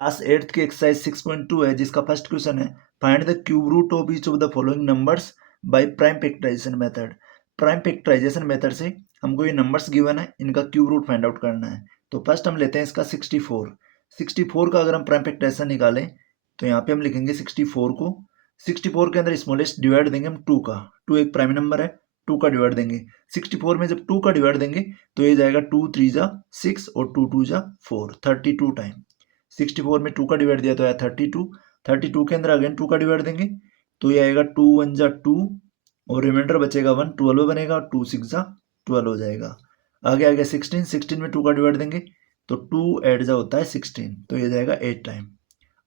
Class 8th की exercise 6.2 है जिसका फर्स्ट क्वेश्चन है find the cube root of each of the following numbers by prime factorization method. Prime factorization method से हमको ये numbers given है, इनका क्यूब रूट फाइंड आउट करना है। तो फर्स्ट हम लेते हैं इसका 64। 64 का अगर हम प्राइम फैक्टराइजेशन निकालें तो यहाँ पे हम लिखेंगे 64 को 64 के अंदर स्मॉलेस्ट डिवाइड देंगे हम 2 का। 2 एक प्राइम नंबर है, 2 का डिवाइड देंगे। 64 में जब 2 का डिवाइड देंगे तो ये जाएगा 2 3 जा 6 और 2 2 जा 4, 32 टाइम। 64 में 2 का डिवाइड दिया तो आया 32। 32 के अंदर अगेन 2 का डिवाइड देंगे तो ये आएगा 2 1 जा 2 और रिमाइंडर बचेगा 1, 12 बनेगा और 2 6 जा 12 हो जाएगा। आगे आ गया 16। 16 में 2 का डिवाइड देंगे तो 2 8 जा होता है 16, तो ये जाएगा 8 टाइम।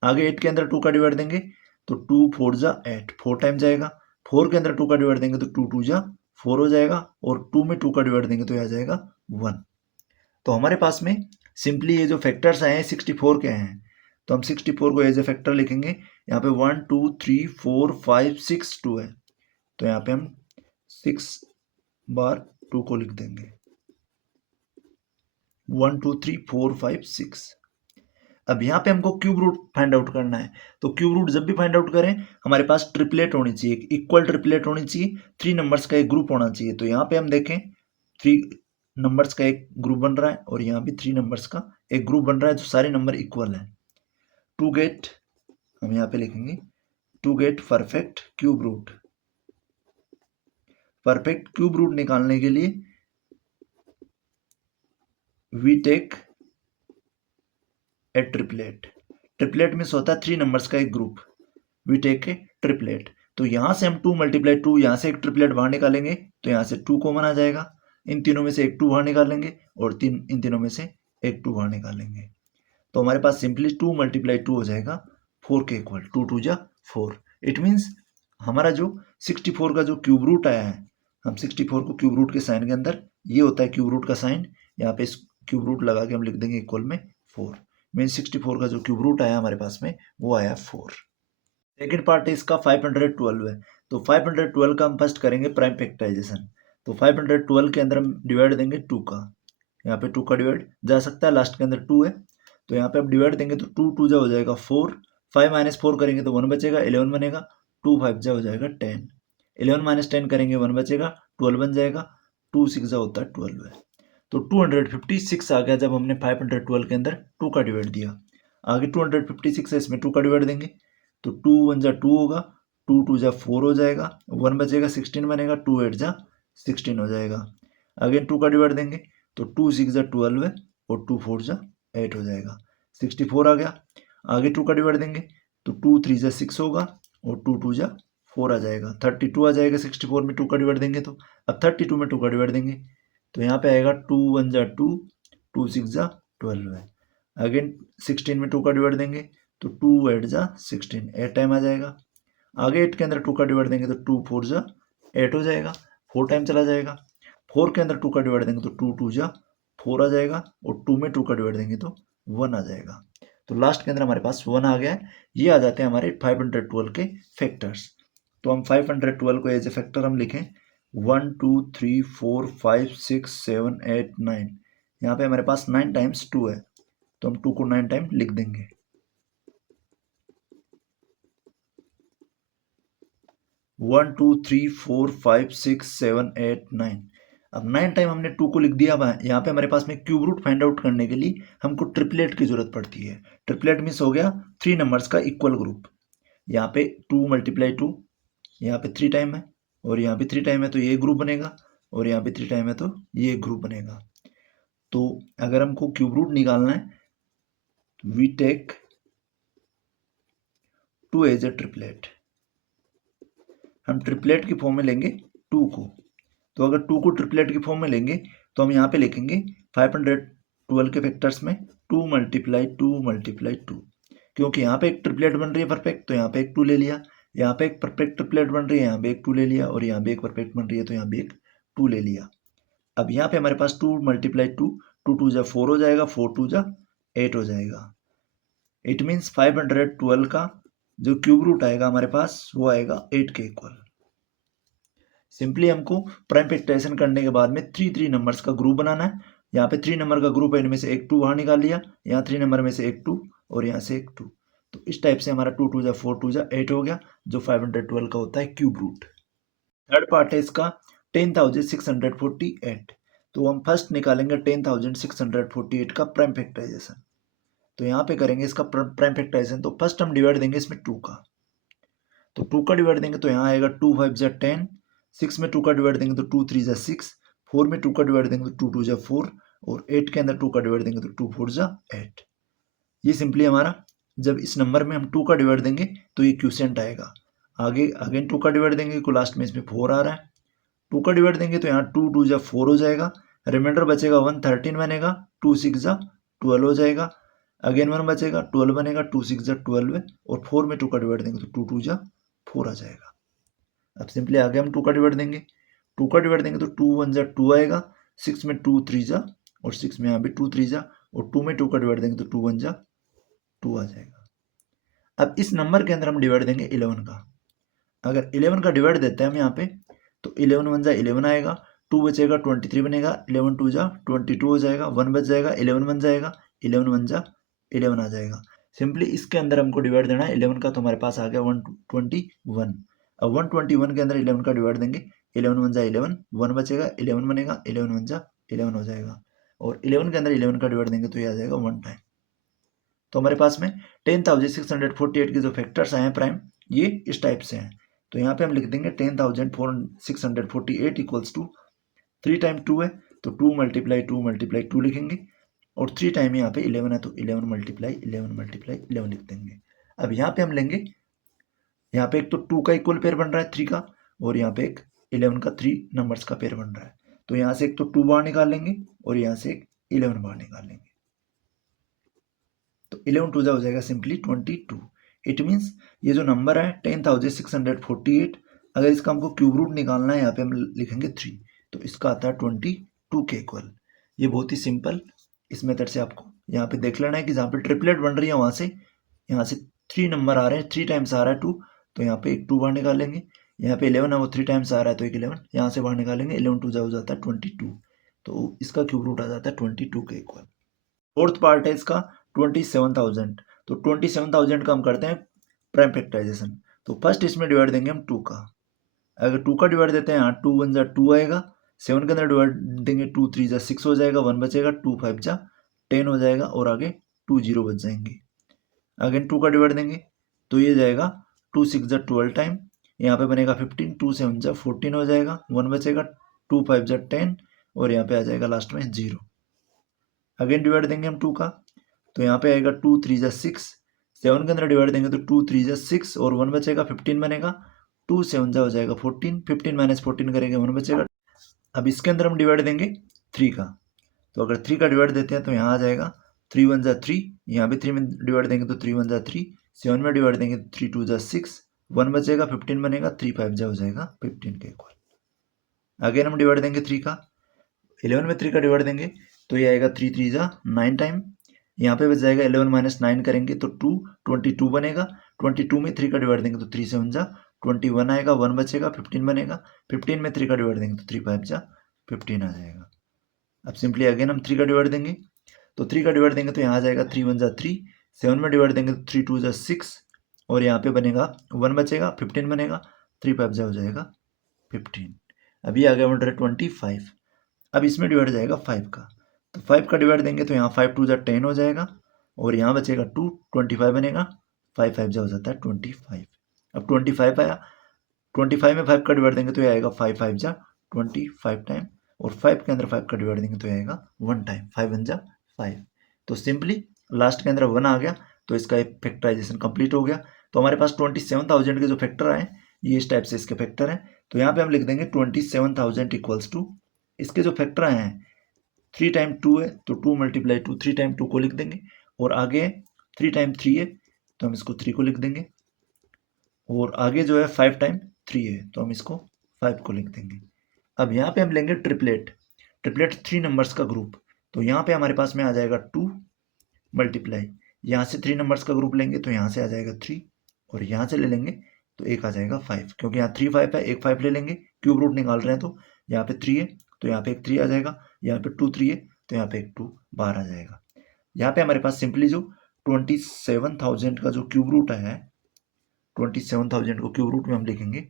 आगे 8 के अंदर 2 का डिवाइड देंगे तो 2 4 जा 8, 4 टाइम जाएगा। 4 के अंदर 2 का डिवाइड देंगे तो 2 2 जा 4 हो जाएगा और 2 में 2 का डिवाइड देंगे तो यह आ जाएगा 1। तो हमारे पास में सिंपली ये जो फैक्टर्स आए हैं 64 के हैं, तो हम 64 को एज ए फैक्टर लिखेंगे। यहाँ पे 1 2 3 4 5 6 2 है, तो यहाँ पे हम 6 बार 2 को लिख देंगे। 1 2 3 4 5 6। अब यहाँ पे हमको क्यूब रूट फाइंड आउट करना है, तो क्यूब रूट जब भी फाइंड आउट करें हमारे पास ट्रिपलेट होनी चाहिए, इक्वल ट्रिपलेट होनी चाहिए, 3 नंबर्स का एक ग्रुप होना चाहिए। तो यहाँ पे हम देखें 3 नंबर्स का एक ग्रुप बन रहा है और यहाँ भी 3 नंबर्स का एक ग्रुप बन रहा है, जो सारे नंबर इक्वल है। टू गेट, हम यहाँ पे लिखेंगे to get perfect cube root. Perfect cube root निकालने के लिए we take a triplet. Triplet में होता है 3 नंबर्स का एक group, we take a triplet. तो यहाँ से हम 2 मल्टीप्लाई 2, यहाँ से एक ट्रिपलेट बाहर निकालेंगे तो यहाँ से 2 कॉमन आ जाएगा। इन तीनों में से एक 2 बाहर निकालेंगे और इन तीनों में से एक 2 बाहर निकालेंगे, तो हमारे पास सिंपली 2 मल्टीप्लाई 2 हो जाएगा 4 के इक्वल। 2 2 जा 4। इट मीन्स हमारा जो 64 का जो क्यूब रूट आया है, हम 64 को क्यूब रूट के साइन के अंदर, ये होता है क्यूब रूट का साइन, यहाँ पे इस क्यूब रूट लगा के हम लिख देंगे इक्वल में 4। मीन्स 64 का जो क्यूब रूट आया हमारे पास में वो आया 4। सेकेंड पार्ट है इसका 512 है, तो 512 का हम फर्स्ट करेंगे प्राइम फैक्टराइजेशन। तो 512 के अंदर हम डिवाइड देंगे 2 का, यहाँ पे 2 का डिवाइड जा सकता है, लास्ट के अंदर 2 है तो यहाँ पे आप डिवाइड देंगे तो 2 2 जा हो जाएगा 4, 5 माइनस 4 करेंगे तो 1 बचेगा, 11 बनेगा, 2 5 जा हो जाएगा 10, 11 माइनस 10 करेंगे 1 बचेगा, 12 बन जाएगा, 2 6 जा होता है 12 है। तो 256 आ गया जब हमने 512 के अंदर 2 का डिवाइड दिया। आगे 256 है, इसमें 2 का डिवाइड देंगे तो 2 1 जा 2 होगा, 2 2 जा 4 हो जाएगा, 1 बचेगा, 16 बनेगा, 2 8 जा 16 हो जाएगा। अगेन 2 का डिवाइड देंगे तो 2 6 जा 12 है और 2 4 जा 8 हो जाएगा, 64 आ गया। आगे 2 का डिवाइड देंगे तो 2 3 जा 6 होगा और 2 2 जा 4 आ जाएगा, 32 आ जाएगा 64 में 2 का डिवाइड देंगे तो। अब 32 में 2 का डिवाइड देंगे तो यहाँ पे आएगा 2 1 जा 2, 2 6 जा 12 है। अगेन 16 में 2 का डिवाइड देंगे तो 2 8 जा 16, 8 टाइम आ जाएगा। आगे 8 के अंदर 2 का डिवाइड देंगे तो 2 4 जा 8 हो जाएगा, 4 टाइम चला जाएगा। 4 के अंदर 2 का डिवाइड देंगे तो 2 2 जा 4 आ जाएगा और 2 में 2 का डिवाइड देंगे तो 1 आ जाएगा। तो लास्ट के अंदर हमारे पास 1 आ गया है। ये आ जाते हैं हमारे 512 के फैक्टर्स। तो हम 512 को एज ए फैक्टर हम लिखें 1 2 3 4 5 6 7 8 9। यहाँ पे हमारे पास 9 टाइम्स 2 है तो हम 2 को 9 टाइम लिख देंगे। 1 2 3 4 5 6 7 8 9। अब 9 टाइम हमने 2 को लिख दिया। अब यहाँ पे हमारे पास में क्यूब रूट फाइंड आउट करने के लिए हमको ट्रिपलेट की जरूरत पड़ती है। ट्रिपलेट मीन्स हो गया 3 नंबर्स का इक्वल ग्रुप। यहाँ पे 2 मल्टीप्लाई 2, यहाँ पे 3 टाइम है और यहाँ पे 3 टाइम है तो ये ग्रुप बनेगा और यहाँ पे 3 टाइम है तो ये ग्रुप बनेगा। तो अगर हमको क्यूब रूट निकालना है we take 2 as a triplet. हम ट्रिपलेट की फॉर्म में लेंगे 2 को, तो अगर 2 को ट्रिपलेट की फॉर्म में लेंगे तो हम यहाँ पे लिखेंगे 512 के फैक्टर्स में 2 मल्टीप्लाई 2 मल्टीप्लाई 2, क्योंकि यहाँ पे एक ट्रिपलेट बन रही है परफेक्ट तो यहाँ पे एक 2 ले लिया, यहाँ पे एक परफेक्ट ट्रिपलेट बन रही है यहाँ पे एक 2 ले लिया और यहाँ पे एक परफेक्ट बन रही है तो यहाँ पे एक 2 ले लिया। अब यहाँ पे हमारे पास 2 मल्टीप्लाई 2, 2 2 जा 4 हो जाएगा, 4 2 जा 8 हो जाएगा। इट मीन्स 512 का जो क्यूब रूट आएगा हमारे पास वो आएगा 8 के इक्वल। सिंपली हमको प्राइम फैक्टराइजेशन करने के बाद में 3 नंबर्स का ग्रुप बनाना है। यहाँ पे 3 नंबर का ग्रुप है, इनमें से एक 2 बाहर निकाल लिया, यहाँ 3 नंबर में से एक 2 और यहाँ से एक 2। तो इस टाइप से हमारा 2 2 जा 4 2 जा 8 हो गया, जो 512 का होता है क्यूब रूट। थर्ड पार्ट है इसका 10,648। तो हम फर्स्ट निकालेंगे 10,648 का प्राइम फैक्टराइजेशन। तो यहाँ पे करेंगे इसका प्राइम फैक्टराइजेशन। तो फर्स्ट हम डिवाइड देंगे इसमें 2 का, तो 2 का डिवाइड देंगे तो यहाँ आएगा 2 5 जा 10, 6 में 2 का डिवाइड देंगे तो 2 3 जा 6, 4 में 2 का डिवाइड देंगे तो 2 2 जा 4, और 8 के अंदर 2 का डिवाइड देंगे तो 2 4 जा 8। ये सिंपली हमारा, जब इस नंबर में हम 2 का डिवाइड देंगे तो ये क्यूसेंट आएगा। आगे अगेन 2 का डिवाइड देंगे तो लास्ट में इसमें 4 आ रहा है। 2 का डिवाइड देंगे तो यहाँ 2 2 जा 4 हो जाएगा, रिमाइंडर बचेगा 1 13 बनेगा, 2 6 जा 12 हो जाएगा, अगेन 1 बचेगा 12 बनेगा, 2 6 जा 12, और 4 में 2 का डिवाइड देंगे तो 2 2 जा 4 आ जाएगा। अब सिंपली आगे हम 2 का डिवाइड देंगे, 2 का डिवाइड देंगे तो 2 1 जा 2 आएगा, 6 में 2 3 जा, और 6 में यहाँ भी 2 3 जा, और 2 में 2 का डिवाइड देंगे तो 2 1 जा 2 आ जाएगा। अब इस नंबर के अंदर हम डिवाइड देंगे 11 का। अगर 11 का डिवाइड देते हैं हम यहाँ पे, तो 11 1 जा 11 आएगा, 2 बचेगा 23 बनेगा, 11 2 जा 22 हो जाएगा, 1 बच जाएगा, 11 बन जाएगा, 11 1 जा 11 आ जाएगा। सिंपली इसके अंदर हमको डिवाइड देना है 11 का, तो हमारे पास आ गया 121। अब 121 के अंदर 11 का डिवाइड देंगे, 11 1 जा 11, 1 बचेगा, 11 बनेगा, 11 1 जा 11 हो जाएगा, और 11 के अंदर 11 का डिवाइड देंगे तो ये आ जाएगा 1 टाइम। तो हमारे पास में 10,648 के जो फैक्टर्स आए हैं प्राइम, ये इस टाइप से हैं। तो यहाँ पे हम लिख देंगे 10,648 इक्वल्स टू 3 टाइम 2 है तो 2 मल्टीप्लाई 2 मल्टीप्लाई 2 लिखेंगे, और 3 टाइम यहाँ पे 11 है तो 11 मल्टीप्लाई 11 मल्टीप्लाई 11 लिख देंगे। अब यहाँ पे हम लेंगे, यहाँ पे एक तो 2 का इक्वल पेयर बन रहा है 3 का, और यहाँ पे एक 11 का 3 नंबर्स का पेयर बन रहा है। तो यहाँ से एक तो 2 बाहर निकाल लेंगे, और यहाँ से एक 11 बाहर निकाल लेंगे, तो 11 2 जा हो जाएगा सिंपली 22। इट मीन्स ये जो नंबर है 10,648, अगर इसका हमको क्यूब रूट निकालना है, यहाँ पे हम लिखेंगे 3, तो इसका आता है 22 के इक्वल। ये बहुत ही सिंपल, इस मेथड से आपको यहाँ पे देख लेना है कि जहाँ पे ट्रिपलेट बन रही है वहाँ से 3 नंबर आ रहे हैं, 3 टाइम्स आ रहा है 2, तो यहाँ पे एक 2 बाहर निकालेंगे। यहाँ पे 11 है वो 3 टाइम्स आ रहा है तो एक 11 यहाँ से बाहर निकालेंगे, 11 2 जा हो जाता है 22, तो इसका क्यूब रूट आ जाता है 22 के इक्वल। फोर्थ पार्ट है इसका 27,000। तो 27,000 का हम करते हैं प्राइम फैक्टराइजेशन। तो फर्स्ट इसमें डिवाइड देंगे हम 2 का। अगर 2 का डिवाइड देते हैं, यहाँ 2 1 जा 2 आएगा, 7 के अंदर डिवाइड देंगे 2 3 जा 6 हो जाएगा, 1 बचेगा, 2 5 जा 10 हो जाएगा, और आगे 2 0 बच जाएंगे। अगेन 2 का डिवाइड देंगे तो ये जाएगा 2 6 जा 12 टाइम, यहाँ पे बनेगा 15, 2 7 जा 14 हो जाएगा, 1 बचेगा, 2 5 जा 10, और यहाँ पे आ जाएगा लास्ट में 0। अगेन डिवाइड देंगे हम 2 का, तो यहाँ पे आएगा 2 3 जा 6, 7 के अंदर डिवाइड देंगे तो 2 3 जा 6, और 1 बचेगा, 15 बनेगा, 2 7 जा हो जाएगा 14, 15 माइनस 14 करेंगे 1 बचेगा। अब इसके अंदर हम डिवाइड देंगे 3 का, तो अगर 3 का डिवाइड देते हैं तो यहाँ आ जाएगा 3 1 जा 3, यहाँ भी 3 में डिवाइड देंगे तो 3 1 जा 3, 7 में डिवाइड देंगे तो 3 2 जा 6, 1 बचेगा, 15 बनेगा, 3 5 जा हो जाएगा 15 के इक्वल। अगेन हम डिवाइड देंगे 3 का, 11 में 3 का डिवाइड देंगे तो ये आएगा 3 3 जा 9 टाइम, यहाँ पे बच जाएगा 11 माइनस 9 करेंगे तो 2 22 बनेगा, 22 में 3 का डिवाइड देंगे तो 3 7 जा 21 आएगा, 1 बचेगा, 15 बनेगा, 15 में 3 का डिवाइड देंगे तो 3 5 जा 15 आ जाएगा। अब सिंपली अगेन हम 3 का डिवाइड देंगे, तो 3 का डिवाइड देंगे तो यहाँ आ जाएगा 3 1 जा 3, 7 में डिवाइड देंगे तो 3 2 जा 6, और यहाँ पे बनेगा 1 बचेगा, 15 बनेगा, 3 5 जा हो जाएगा 15। अभी आ गया ऑर्डर 25। अब इसमें डिवाइड जाएगा 5 का, तो 5 का डिवाइड देंगे तो यहाँ 5 2 जा 10 हो जाएगा, और यहाँ बचेगा 2 25 बनेगा, 5 5 जा हो जाता है 25। अब 25 आया, 25 में 5 का डिवाइड देंगे तो ये आएगा 5 5 जा 25 टाइम, और 5 के अंदर 5 का डिवाइड देंगे तो ये आएगा 1 टाइम, 5 1 जा 5। तो सिंपली लास्ट के अंदर 1 आ गया, तो इसका एक फैक्टराइजेशन कंप्लीट हो गया। तो हमारे पास 27,000 के जो फैक्टर आए ये इस टाइप से इसके फैक्टर हैं। तो यहाँ पे हम लिख देंगे 27,000 इक्वल्स टू, इसके जो फैक्टर आए हैं 3 टाइम 2 है तो 2 मल्टीप्लाई 2, 3 टाइम 2 को लिख देंगे, और आगे 3 टाइम 3 है तो हम इसको 3 को लिख देंगे, और आगे जो है 5 टाइम 3 है तो हम इसको 5 को लिख देंगे। अब यहाँ पे हम लेंगे ट्रिपलेट 3 नंबर्स का ग्रुप। तो यहाँ पे हमारे पास में आ जाएगा 2 मल्टीप्लाई, यहाँ से 3 नंबर्स का ग्रुप लेंगे तो यहाँ से आ जाएगा 3, और यहाँ से ले लेंगे तो एक आ जाएगा 5, क्योंकि यहाँ 3 5 है, एक 5 ले लेंगे, क्यूब रूट निकाल रहे हैं तो यहाँ पे 3 है तो यहाँ पे एक 3 आ जाएगा, यहाँ पे 2 3 है तो यहाँ पे एक 2 बाहर आ जाएगा। यहाँ पे हमारे पास सिंपली जो 27,000 का जो क्यूब रूट है, 27,000 को क्यूब रूट में हम लिखेंगे,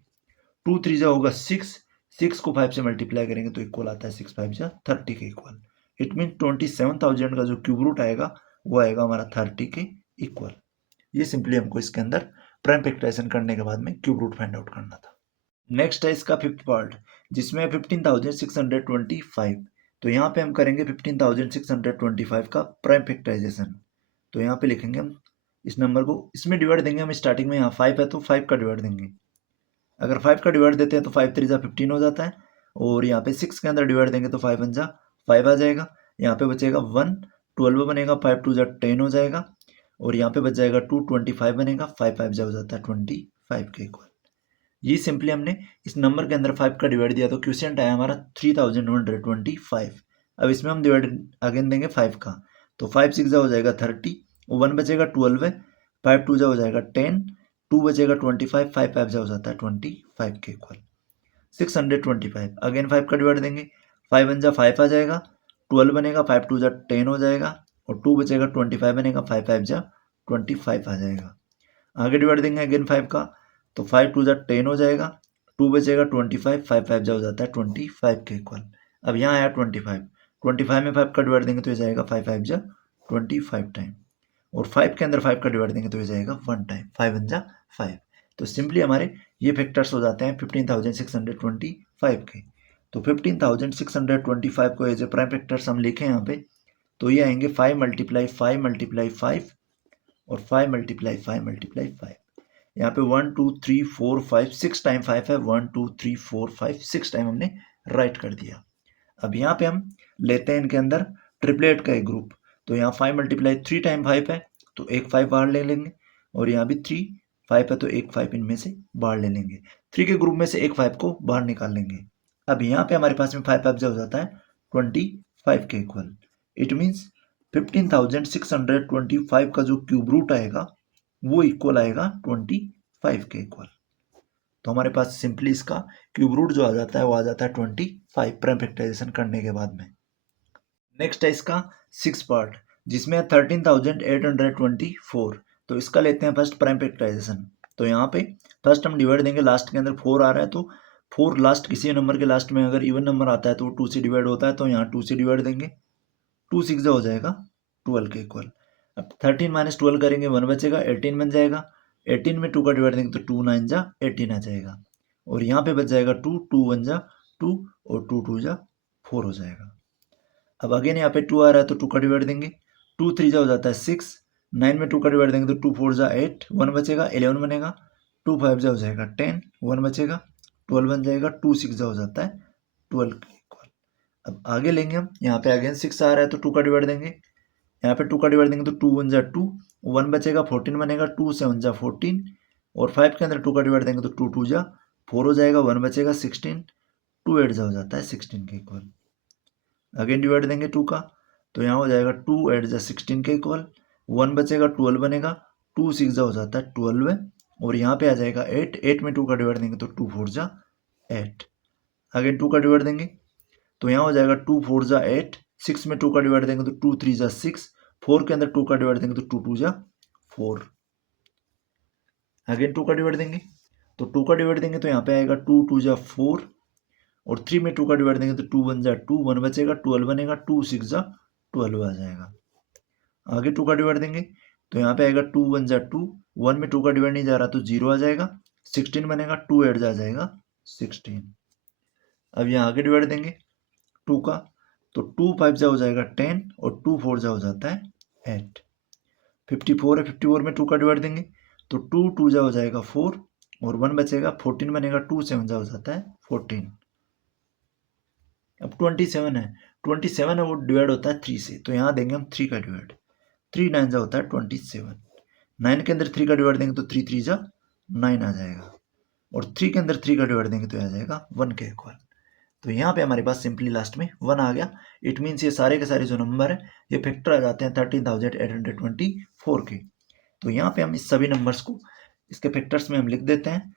2 3 जा होगा 6, 6 को 5 से मल्टीप्लाई करेंगे तो इक्वल आता है 6 5 जा 30 के इक्वल। इट मीन 27,000 का जो क्यूब रूट आएगा वो आएगा हमारा 30 के इक्वल। ये सिंपली हमको इसके अंदर प्राइम फैक्टराइजेशन करने के बाद में क्यूब रूट फाइंड आउट करना था। नेक्स्ट है इसका फिफ्थ पार्ट, जिसमें 15,625। तो यहाँ पे हम करेंगे 15,625 का प्राइम फैक्टराइजेशन। तो यहाँ पे लिखेंगे हम इस नंबर को, इसमें डिवाइड देंगे हम स्टार्टिंग में, यहाँ 5 है तो 5 का डिवाइड देंगे। अगर 5 का डिवाइड देते हैं तो 5 3 जा 15 हो जाता है, और यहाँ पे 6 के अंदर डिवाइड देंगे तो 5 1 जा 5 आ जाएगा। यहाँ पे बचेगा 1, 12 बनेगा, 5 2 जा 10 हो जाएगा, और यहाँ पे बच जाएगा 2, 25 बनेगा, 5 5 जा हो जाता है 25 के इक्वल। ये सिंपली हमने इस नंबर के अंदर 5 का डिवाइड दिया तो क्वेश्चन आया हमारा 3125। अब इसमें हम डिवाइड अगेन देंगे 5 का, तो 5 6 जा हो जाएगा 30, 1 बचेगा 12 है, 5 2 जा हो जाएगा 10, 2 बचेगा 25, 5 5 जा हो जाता है 25 के इक्वल 625। अगेन 5 का डिवाइड देंगे, 5 1 जा 5 आ जाएगा, 12 बनेगा, 5 2 जा 10 हो जाएगा, और 2 बचेगा 25 बनेगा, 5 5 जा 25 आ जाएगा। आगे डिवाइड देंगे अगेन 5 का, तो 5 2 जा 10 हो जाएगा, 2 बचेगा 25, 5 5 जा हो जाता है 25 के इक्वल। अब यहाँ आया 25, 25 में 5 का डिवाइड देंगे तो ये जाएगा 5 5 जा 25 टाइम, और 5 के अंदर 5 का डिवाइड देंगे तो ये जाएगा 1 टाइम, 5 1 जा 5। तो सिंपली हमारे ये फैक्टर्स हो जाते हैं 15,625 के। तो 15,625 को एज ए प्राइम फैक्टर्स हम लिखें यहाँ पे, तो ये आएंगे 5 मल्टीप्लाई 5 मल्टीप्लाई 5 और 5 मल्टीप्लाई 5 मल्टीप्लाई 5। यहाँ पे 1 2 3 4 5 6 टाइम 5 है, 1 2 3 4 5 6 टाइम हमने राइट कर दिया। अब यहाँ पे हम लेते हैं इनके अंदर ट्रिपलेट का एक ग्रुप, तो यहाँ 5 मल्टीप्लाई 3 टाइम 5 है तो एक 5 बाहर ले लेंगे, और यहाँ भी 3 5 है तो एक 5 इनमें से बाहर ले लेंगे, 3 के ग्रुप में से एक 5 को बाहर निकाल लेंगे। अब यहाँ पे हमारे पास में 5 5 हो जाता है 25 के इक्वल। इट मीन्स 15,625 का जो क्यूब रूट आएगा वो इक्वल आएगा 25 के इक्वल। तो हमारे पास सिंपली इसका क्यूब रूट जो आ जाता है वो आ जाता है 25 प्राइम फैक्टराइजेशन करने के बाद में। नेक्स्ट है इसका 6 पार्ट, जिसमें 13,824। तो इसका लेते हैं फर्स्ट प्राइम फैक्टराइजेशन। तो यहाँ पे फर्स्ट हम डिवाइड देंगे, लास्ट के अंदर 4 आ रहा है तो 4 लास्ट किसी नंबर के लास्ट में अगर इवन नंबर आता है तो 2 से डिवाइड होता है, तो यहाँ 2 से डिवाइड देंगे, 2 6 हो जाएगा 12 के इक्वल। अब 13 माइनस 12 करेंगे, 1 बचेगा, 18 बन जाएगा, 18 में 2 का डिवाइड देंगे तो 2 9 जा 18 आ जाएगा, और यहाँ पे बच जाएगा 2 2 1 जा 2 और 2 2 जा 4 हो जाएगा। अब अगेन यहाँ पे 2 आ रहा है तो 2 का डिवाइड देंगे, 2 3 जा हो जाता है 6, 9 में 2 का डिवाइड देंगे तो 2 4 जा 8, 1 बचेगा, 11 बनेगा, 2 5 जा हो जाएगा 10, 1 बचेगा, 12 बन जाएगा, 2 6 जा हो जाता है 12 के इक्वल। अब आगे लेंगे हम, यहाँ पे अगेन 6 आ रहा है तो 2 का डिवाइड देंगे, यहाँ पे 2 का डिवाइड देंगे तो 2 1 जा 2, 1 बचेगा, 14 बनेगा, 2 7 जा 14, और 5 के अंदर 2 का डिवाइड देंगे तो 2 2 जा 4 हो जाएगा, 1 बचेगा 16, 2 8 जा हो जाता है 16 के इक्वल। अगेन डिवाइड देंगे 2 का, तो यहाँ हो जाएगा 2 8 जा 16 के इक्वल, 1 बचेगा, 12 बनेगा, 2 6 जा हो जाता है 12, और यहाँ पे आ जाएगा 8, 8 में 2 का डिवाइड देंगे तो 2 4 जा 8। अगेन 2 का डिवाइड देंगे तो यहाँ हो जाएगा 2 4 जा 8, 6 में 2 का डिवाइड देंगे तो 2 3 जा 6, 4 के अंदर 2 का डिवाइड देंगे तो 2 2 जा 4। अगेन 2 का डिवाइड देंगे, तो 2 का डिवाइड देंगे तो यहाँ पे आएगा 2 2 जा 4, और 3 में 2 का डिवाइड देंगे तो 2 1 जा 2, 1 बचेगा, 12 बनेगा, 2 6 जा 12 आ जाएगा। आगे 2 का डिवाइड देंगे तो यहाँ पे आएगा 2 1 जा 2, 1 में 2 का डिवाइड नहीं जा रहा तो 0 आ जाएगा, 16 बनेगा, 2 8 जा जाएगा 16। अब यहाँ आगे डिवाइड देंगे 2 का, तो 2 5 जा हो जाएगा 10, और 2 4 जा हो जाता है 8। 54 है, 54 में 2 का डिवाइड देंगे तो 2 2 जा हो जाएगा 4, और 1 बचेगा, 14 बनेगा, 2 7 जा हो जाता है 14। अब 27 है, 27 है वो डिवाइड होता है 3 से, तो यहाँ देंगे हम 3 का डिवाइड, 3 9 जा होता है 27, 9 के अंदर 3 का डिवाइड देंगे तो 3 3 जा 9 आ जाएगा, और 3 के अंदर 3 का डिवाइड देंगे तो आ जाएगा 1 के इक्वल। तो यहाँ पे हमारे पास सिंपली लास्ट में 1 आ गया। इट मीन्स ये सारे के सारे जो नंबर है ये फैक्टर आ जाते हैं 13,824 के। तो यहाँ पे हम इस सभी नंबर्स को इसके फैक्टर्स में हम लिख देते हैं,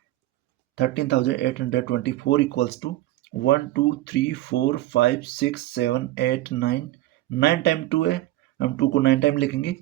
13,824 इक्वल्स टू 1 2 3 4 5 6 7 8 9, 9 टाइम 2 है, हम 2 को 9 टाइम लिखेंगे,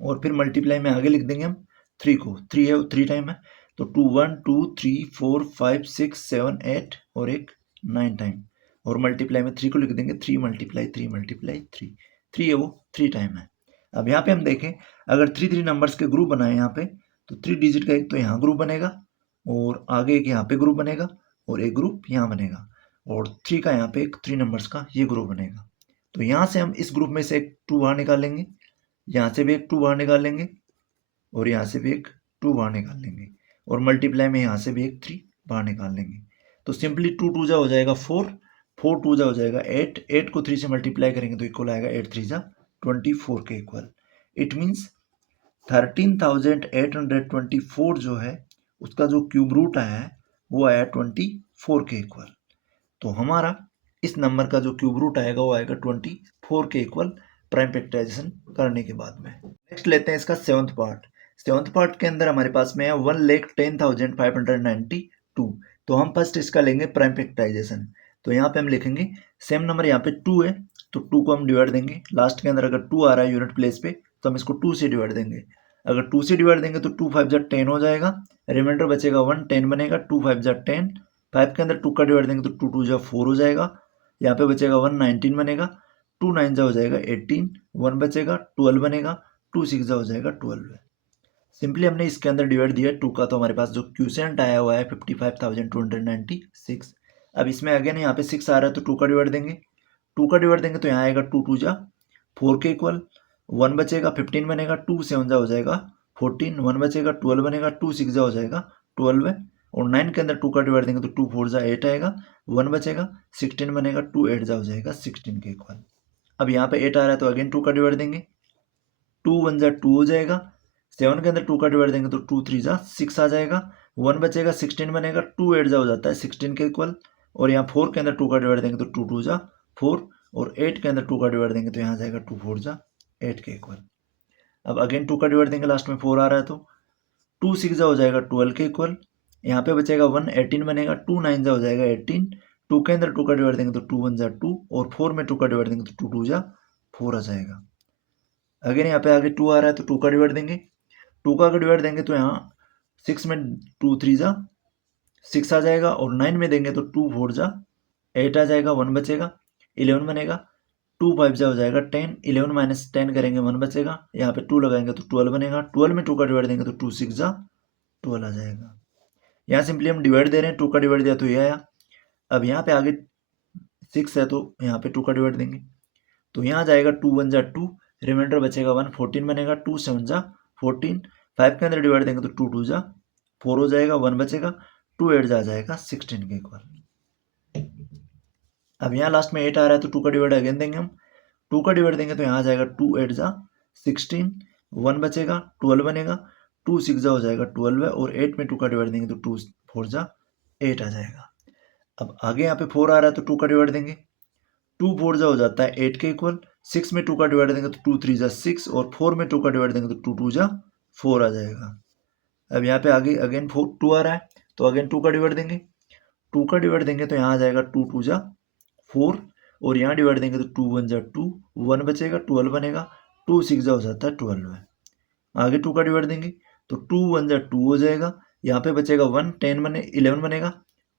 और फिर मल्टीप्लाई में आगे लिख देंगे हम 3 को, 3 है 3 टाइम है, तो 2 1 2 3 4 5 6 7 8 और एक 9 टाइम, और मल्टीप्लाई में 3 को लिख देंगे 3 मल्टीप्लाई 3 मल्टीप्लाई 3, 3 है वो 3 टाइम है। अब यहाँ पे हम देखें अगर 3 नंबर्स के ग्रुप बनाए यहाँ पे, तो 3 डिजिट का एक तो यहाँ ग्रुप बनेगा और आगे एक यहाँ पे ग्रुप बनेगा और एक ग्रुप यहाँ बनेगा, और 3 का यहाँ पे एक 3 नंबर्स का ये ग्रुप बनेगा। तो यहाँ से हम इस ग्रुप में से एक 2 बाहर निकालेंगे, यहाँ से भी एक 2 बाहर निकाल लेंगे और यहाँ से भी एक 2 बाहर निकाल लेंगे, और मल्टीप्लाई में यहाँ से भी एक 3 बाहर निकाल लेंगे। तो सिंपली 2 2 जा हो जाएगा 4, 4 2 जा हो जाएगा 8, 8 को 3 से मल्टीप्लाई करेंगे तो इक्वल आएगा 8 3 जा 24 के इक्वल। इट मीन्स 13,824 जो है उसका जो क्यूब रूट आया है वो आया 24 के इक्वल। तो हमारा इस नंबर का जो क्यूब रूट आएगा वो आएगा 24 के इक्वल प्राइम फैक्टराइजेशन करने के बाद में। नेक्स्ट लेते हैं इसका सेवंथ पार्ट। सेवंथ पार्ट के अंदर हमारे पास में है 1,10,592। तो हम फर्स्ट इसका लेंगे प्राइम फैक्टराइजेशन। तो यहाँ पे हम लिखेंगे सेम नंबर, यहाँ पे 2 है तो 2 को हम डिवाइड देंगे, लास्ट के अंदर अगर 2 आ रहा है यूनिट प्लेस पे तो हम इसको 2 से डिवाइड देंगे। अगर 2 से डिवाइड देंगे तो 2 5 जा 10 हो जाएगा, रिमाइंडर बचेगा 1, 10 बनेगा, 2 5 जा 10, 5 के अंदर 2 का डिवाइड देंगे तो 2 2 जा 4 हो जाएगा, यहाँ पे बचेगा 1, 19 बनेगा, 2 9 जा हो जाएगा 18, 1 बचेगा 12 बनेगा, 2 6 जा हो जाएगा 12। सिंपली हमने इसके अंदर डिवाइड दिया 2 का, तो हमारे पास जो क्यूसेंट आया हुआ है 55,296। अब इसमें अगेन यहाँ पे 6 आ रहा है तो 2 का डिवाइड देंगे, 2 का डिवाइड देंगे तो यहाँ आएगा 2 2 जा 4 के इक्वल, 1 बचेगा 15 बनेगा, 2 7 जा हो जाएगा 14, 1 बचेगा 12 बनेगा, 2 6 जा हो जाएगा 12, और 9 के अंदर 2 का डिवाइड देंगे तो 2 4 जा 8 आएगा, 1 बचेगा 16 बनेगा, 2 8 जा हो जाएगा 16 के इक्वल। अब यहाँ पे 8 आ रहा है तो अगेन 2 का डिवाइड देंगे, 2 1 जा 2 हो जाएगा, 7 के अंदर 2 का डिवाइड देंगे तो 2 3 जा 6 आ जाएगा, 1 बचेगा 16 बनेगा, 2 8 जा हो जाता है 16 के इक्वल, और यहाँ 4 के अंदर 2 का डिवाइड देंगे तो 2 2 जा 4, और 8 के अंदर 2 का डिवाइड देंगे तो यहाँ जाएगा 2 4 जा 8 के इक्वल। अब अगेन 2 का डिवाइड देंगे, लास्ट में 4 आ रहा है तो 2 6 जा हो जाएगा 12 के इक्वल, यहाँ पे बचेगा 1, 18 बनेगा, 2 9 जा हो जाएगा 18, 2 के अंदर 2 का डिवाइड देंगे तो 2 1 जा 2, और 4 में 2 का डिवाइड देंगे तो 2 2 जा 4 आ जाएगा। अगेन यहाँ पे आगे 2 आ रहा है तो 2 का डिवाइड देंगे, 2 का डिवाइड देंगे तो यहाँ 6 में 2 3 जा 6 आ जाएगा, और 9 में देंगे तो 2 4 जा 8 आ जाएगा, 1 बचेगा 11 बनेगा, 2 5 जा हो जाएगा 10, 11 माइनस 10 करेंगे 1 बचेगा, यहाँ पे 2 लगाएंगे तो 12 बनेगा, 12 में 2 का डिवाइड देंगे तो 2 6 जा 12 आ जाएगा। यहाँ सिंपली हम डिवाइड दे रहे हैं, 2 का डिवाइड दिया तो ये आया। अब यहाँ पे आगे 6 है तो यहाँ पे 2 का डिवाइड देंगे तो यहाँ जाएगा 2 1 जा 2, रिमाइंडर बचेगा 1, 14 बनेगा, 2 7 जा 14, 5 के अंदर डिवाइड देंगे तो 2 2 जा 4 हो जाएगा, 1 बचेगा, 2 8 जा जाएगा 16 के इक्वल। अब यहाँ लास्ट में 8 आ रहा है तो 2 का डिवाइड अगेन देंगे हम, 2 का डिवाइड देंगे तो यहाँ आ जाएगा 2 8 जा 16, 1 बचेगा 12 बनेगा, 2 6 जा हो जाएगा 12 है, और 8 में 2 का डिवाइड देंगे तो 2 4 जा 8 आ जाएगा। अब आगे यहाँ पे 4 आ रहा है तो 2 का डिवाइड देंगे, 2 4 जा हो जाता है 8 के इक्वल, 6 में 2 का डिवाइड देंगे तो 2 3 जा 6, और 4 में 2 का डिवाइड देंगे तो 2 2 जा 4 आ जाएगा। अब यहाँ पे आगे अगेन 2 आ रहा है तो अगेन 2 का डिवाइड देंगे, 2 का डिवाइड देंगे तो यहाँ आ जाएगा 2 2 जा 4, और यहाँ डिवाइड देंगे तो 2 1 जा 2, 1 बचेगा 12 बनेगा, 2 6 जा हो जाता है 12 है। आगे 2 का डिवाइड देंगे तो 2 1 जा 2 हो जाएगा, यहाँ पे बचेगा 1, 10 बने 11 बनेगा,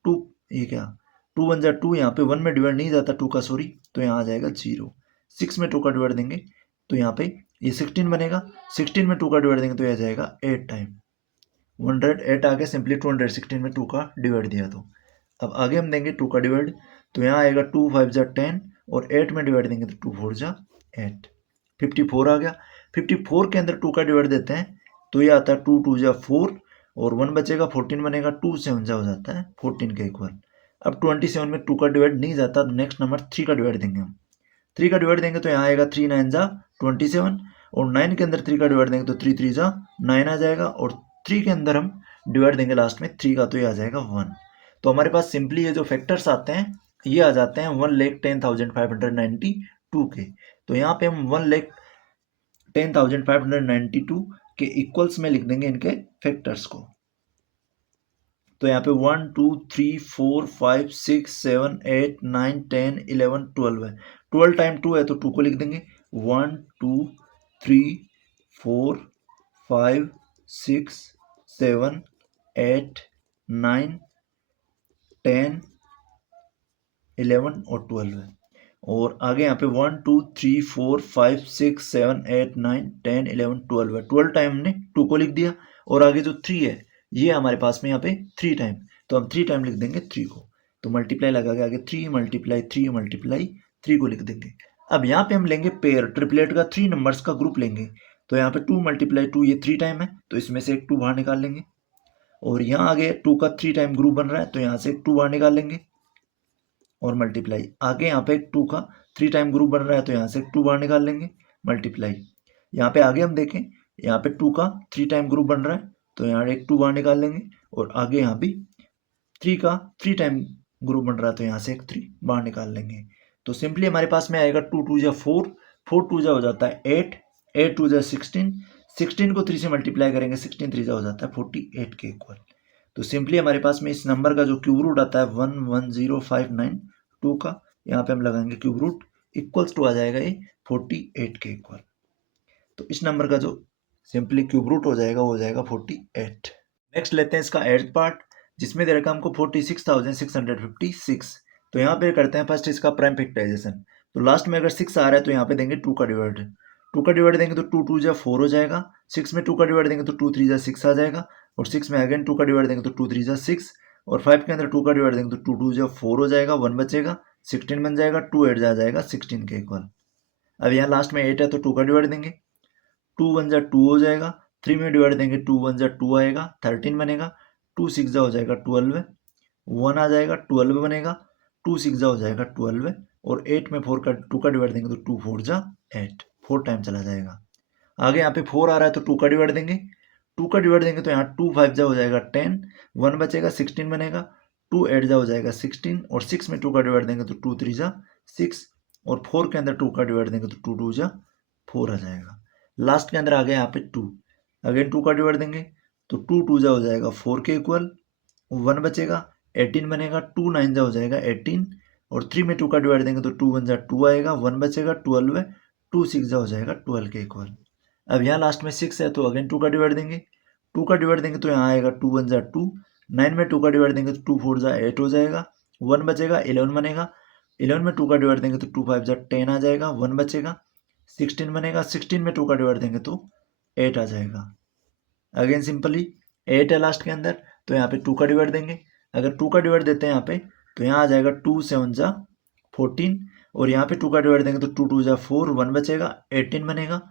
2 ये क्या 2 1 जा 2, यहाँ पे 1 में डिवाइड नहीं जाता 2 का सॉरी, तो यहाँ आ जाएगा 0। 6 में 2 का डिवाइड देंगे तो यहाँ पे ये 16 बनेगा, 16 में 2 का डिवाइड देंगे तो यह जाएगा 8 टाइम, 108 आ गया, सिंपली 216 में 2 का डिवाइड दिया तो। अब आगे हम देंगे 2 का डिवाइड तो यहाँ आएगा 2 5 जा 10, और 8 में डिवाइड देंगे तो 2 4 जा 8, 54 आ गया। 54 के अंदर 2 का डिवाइड देते हैं तो ये आता है 2 2 जा 4, और 1 बचेगा 14 बनेगा, 2 7 जा हो जाता है 14 के इक्वल। अब 27 में 2 का डिवाइड नहीं जाता तो नेक्स्ट नंबर 3 का डिवाइड देंगे हम, 3 का डिवाइड देंगे तो यहाँ आएगा 3 9 जा 27, और 9 के अंदर 3 का डिवाइड देंगे तो 3 3 जा 9 आ जाएगा, और 3 के अंदर हम डिवाइड देंगे लास्ट में 3 का तो ये आ जाएगा 1। तो हमारे पास सिंपली ये जो फैक्टर्स आते हैं ये आ जाते हैं 1,10,592 के। तो यहाँ पे हम 1,10,592 के इक्वल्स में लिख देंगे इनके फैक्टर्स को। तो यहाँ पे 1 2 3 4 5 6 7 8 9 10 11 12 है, 12 टाइम 2 है तो 2 को लिख देंगे, 1 2 3 4 5 6 7 8 9 10 11 और 12 है। और आगे यहाँ पे 1 2 3 4 5 6 7 8 9 10 11 12 है। 12 टाइम हमने 2 को लिख दिया और आगे जो 3 है ये हमारे पास में यहाँ पे 3 टाइम, तो हम 3 टाइम लिख देंगे 3 को। तो मल्टीप्लाई लगा के आगे 3 मल्टीप्लाई 3 मल्टीप्लाई 3 को लिख देंगे। अब यहाँ पे हम लेंगे पेयर, ट्रिपलेट का 3 नंबर्स का ग्रुप लेंगे। तो यहाँ पे 2 मल्टीप्लाई 2 ये 3 टाइम है, तो इसमें से एक 2 बाहर निकाल लेंगे। और यहाँ आगे 2 का 3 टाइम ग्रुप बन रहा है, तो यहाँ से एक 2 बाहर निकाल लेंगे और मल्टीप्लाई। आगे यहाँ पे 2 का 3 टाइम ग्रुप बन रहा है, तो यहाँ से 2 बाहर निकाल लेंगे, मल्टीप्लाई। यहाँ पे आगे हम देखें, यहाँ पे 2 का 3 टाइम ग्रुप बन रहा है, तो यहाँ एक 2 बाहर निकाल लेंगे। और आगे यहाँ भी 3 का 3 टाइम ग्रुप बन रहा है, तो यहाँ से एक 3 बाहर निकाल लेंगे। तो सिंपली हमारे पास में आएगा 2 2 जा 4, 4 2 जा हो जाता है 8, 8 2 जा 16, 16 को 3 से मल्टीप्लाई करेंगे, 16 3 जा हो जाता है 48 के इक्वल। तो सिंपली हमारे पास में इस नंबर का जो क्यूब रूट आता है 11059 का, यहाँ पे हम लगाएंगे क्यूब रूट, इक्वल्स टू आ जाएगा ये 48 के इक्वल। तो इस नंबर का जो सिंपली क्यूब रूट हो जाएगा वो हो जाएगा 48। नेक्स्ट लेते हैं इसका एट्थ पार्ट, जिसमें दे रखा हमको 46,656। तो यहाँ पे करते हैं फर्स्ट इसका प्राइम फैक्टराइजेशन। तो लास्ट में अगर 6 आ रहा है तो यहाँ पे देंगे 2 का डिवाइड, 2 का डिवाइड देंगे तो 2 2 जा 4 हो जाएगा, 6 में 2 का डिवाइड देंगे तो 2 3 जा 6 आ जाएगा, और 6 में अगेन 2 का डिवाइड देंगे तो 2 3 जा 6, और 5 के अंदर 2 का डिवाइड देंगे तो 2 2 जा 4 हो जाएगा, 1 बचेगा, 16 बन जाएगा, 2 8 जा जाएगा 16 के इक्वल। अब यहाँ लास्ट में 8 है तो 2 का डिवाइड देंगे, 2 1 जा 2 हो जाएगा, 3 में डिवाइड देंगे 2 1 जा 2 आएगा, 13 बनेगा, 2 6 जा हो जाएगा 12, 1 आ जाएगा 12 बनेगा, 2 6 जा हो जाएगा 12, और 8 में 4 का 2 का डिवाइड देंगे तो 2 4 जा 8, 4 टाइम चला जाएगा। आगे यहाँ पे 4 आ रहा है तो 2 का डिवाइड देंगे, 2 का डिवाइड देंगे तो यहाँ 2 5 जा हो जाएगा 10, 1 बचेगा 16 बनेगा, 2 8 जा हो जाएगा 16, और 6 में 2 का डिवाइड देंगे तो 2 3 जा 6, और 4 के अंदर 2 का डिवाइड देंगे तो 2 2 जा 4 आ जाएगा। लास्ट के अंदर आ गया यहाँ पे 2, अगेन 2 का डिवाइड देंगे तो 2 2 जा हो जाएगा 4 के इक्वल, 1 बचेगा, 18 बनेगा, 2 9 जा हो जाएगा 18, और 3 में 2 का डिवाइड देंगे तो 2 1 जा 2 आएगा, 1 बचेगा 12, 2 6 जा हो जाएगा 12 के इक्वल। अब यहाँ लास्ट में 6 है तो अगेन 2 का डिवाइड देंगे, 2 का डिवाइड देंगे तो यहाँ आएगा 2 1 जा 2, 9 में 2 का डिवाइड देंगे तो 2 4 जा 8 हो जाएगा, 1 बचेगा, 11 बनेगा, 11 में 2 का डिवाइड देंगे तो 2 5 जा 10 आ जाएगा, 1 बचेगा, 16 बनेगा, 16 में 2 का डिवाइड देंगे तो 8 आ जाएगा। अगेन सिंपली 8 है लास्ट के अंदर, तो यहाँ पे 2 का डिवाइड देंगे, अगर 2 का डिवाइड देते हैं यहाँ पे तो यहाँ आ जाएगा 2 7 जा 14, और यहाँ पे 2 का डिवाइड देंगे तो 2 2 जा 4, 1 बचेगा, 18 बनेगा,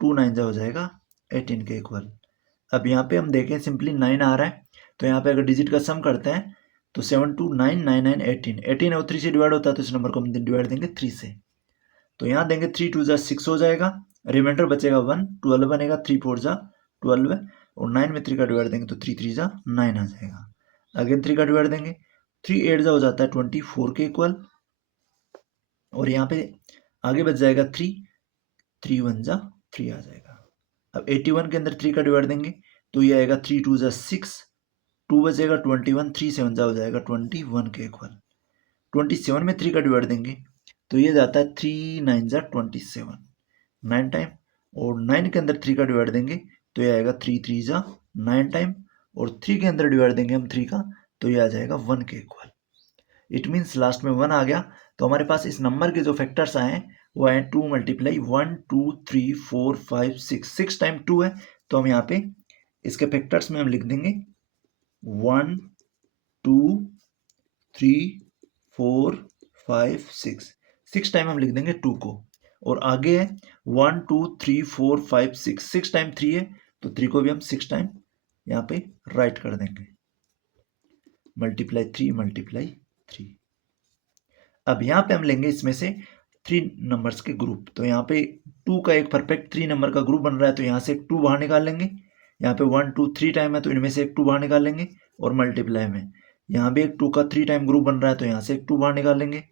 2 9 जा हो जाएगा 18 के इक्वल। अब यहाँ पे हम देखें सिंपली 9 आ रहा है, तो यहाँ पे अगर डिजिट का सम करते हैं तो 7 2 9 9 9 18, 18 और 3 से डिवाइड होता है तो इस नंबर को हम डिवाइड देंगे 3 से। तो यहाँ देंगे 3 2 जा 6 हो जाएगा, रिमाइंडर बचेगा 1, 12 बनेगा, 3 4 जा 12, और 9 में 3 का डिवाइड देंगे तो 3 3 जा 9 आ जाएगा। अगेन 3 का डिवाइड देंगे, 3 8 जा हो जाता है 24 के इक्वल, और यहाँ पे आगे बच जाएगा 3, 3 1 जा 3 आ जाएगा। अब 81 के अंदर 3 का डिवाइड देंगे तो ये आएगा 3 2 जा 6, 2 बचेगा 21, 3 7 जा हो जाएगा 21 के इक्वल। 27 में 3 का डिवाइड देंगे तो ये जाता है 3 9 जा 27, 9 टाइम, और 9 के अंदर 3 का डिवाइड देंगे तो ये आएगा 3 3 जा 9 टाइम, और 3 के अंदर डिवाइड देंगे हम 3 का तो ये आ जाएगा 1 के इक्वल। इट मीन्स लास्ट में 1 आ गया, तो हमारे पास इस नंबर के जो फैक्टर्स आए हैं वो आए 2 मल्टीप्लाई 1 2 3 4 5 6, 6 टाइम 2 है, तो हम यहाँ पे इसके फैक्टर्स में हम लिख देंगे 1 2 3 4 5 6, 6 टाइम हम लिख देंगे 2 को, और आगे है 1 2 3 4 5 6, 6 टाइम 3 है तो 3 को भी हम 6 टाइम यहाँ पे राइट कर देंगे, मल्टीप्लाई 3 मल्टीप्लाई 3। अब यहाँ पे हम लेंगे इसमें से 3 नंबर्स के ग्रुप, तो यहाँ पे 2 का एक परफेक्ट 3 नंबर का ग्रुप बन रहा है तो यहाँ से एक 2 बाहर निकाल लेंगे, यहाँ पे 1 2 3 टाइम है तो इनमें से एक 2 बाहर निकाल लेंगे, और मल्टीप्लाई में यहाँ भी एक 2 का 3 टाइम ग्रुप बन रहा है तो यहाँ से एक 2 बाहर निकाल लेंगे,